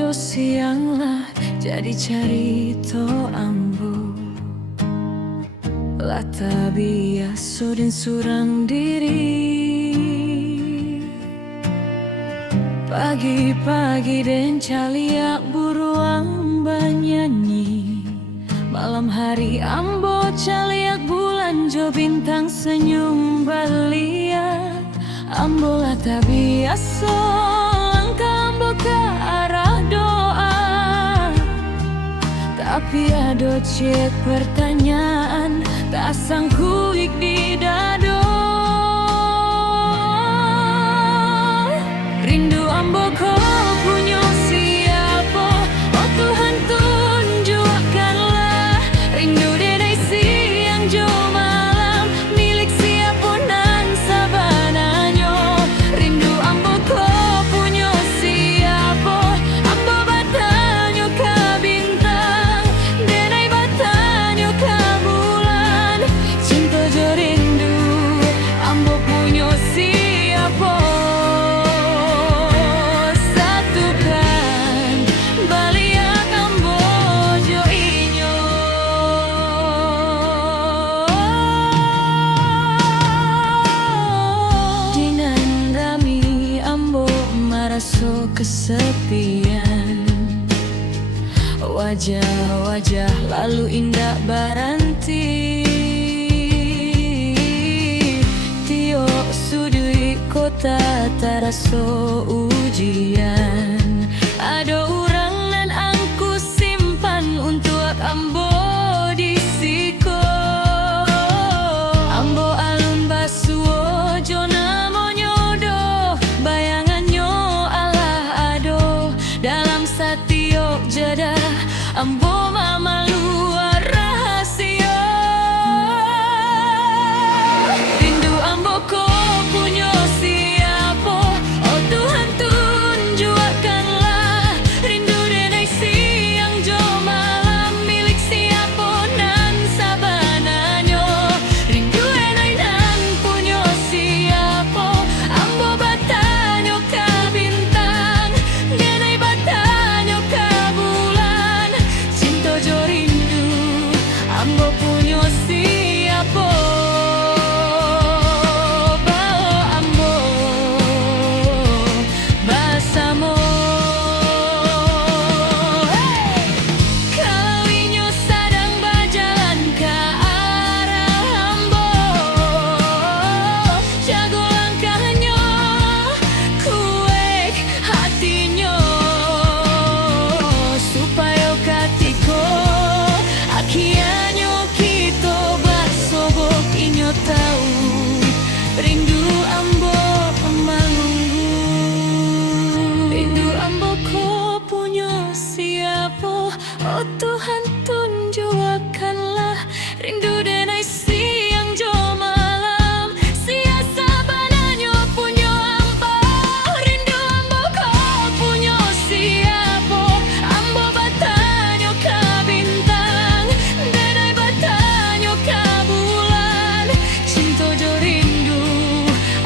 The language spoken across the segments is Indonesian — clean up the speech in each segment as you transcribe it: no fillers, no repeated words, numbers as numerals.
Jo siang lah jadi carito ambo Lata biasa dan surang diri. Pagi-pagi dan caliak buruang banyanyi. Malam hari ambo caliak bulan jo bintang senyum balia. Ambo lata biasa langkah ambo ke arah doa. Tapi ada cek pertanyaan tak sangkuik di dado. Rindu ambo kau punya siapa? Oh Tuhan tunjukkanlah. Rindu denai siang jo malam milik siapa nan sabananyo. Rindu ambo kau punya siapa? Ambo batanyo ke bintang denai batanyo ke bulan. Cinta jo rindu ambo punya siapa? So kesepian, wajah-wajah lalu indah baranti. Tio sudui kota taraso ujian. Ada orang nan angku simpan untuk ambo disiko. Ambo alun basuo jona monyodo bayangannya dalam satio jeda ambo mama luar rahasia. Rindu ambo ko punya siapa? Oh Tuhan tunjukkanlah. Rindu denai siang jo malam milik siapa nan sabananyo. Rindu denai nan punya siapa? Ambo batanyo ke bintang denai batanyo ke bulan. Cinta jo rindu ambo punya siapa? Bawa ambo bersama. Kalau inyo sedang berjalan ke arah ambo, jago langkahnya, kuek hatinya, supaya katiko akianyo kita bersobok. Inyo tahu rindu ambo menunggu. Rindu ambo ko punya siapa? Oh Tuhan tunjukkanlah. Rindu denai siang jo malam sia sabananyo punya ambo. Rindu ambo ko punya siapa? Ambo batanyo ke bintang denai batanyo ke bulan. Cinta jo rindu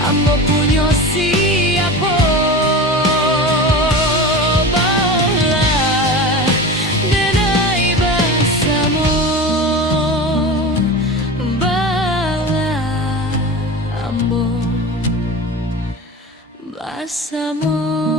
ambo punya siapa? Bawalah denai bersama. Bawalah ambo bersama.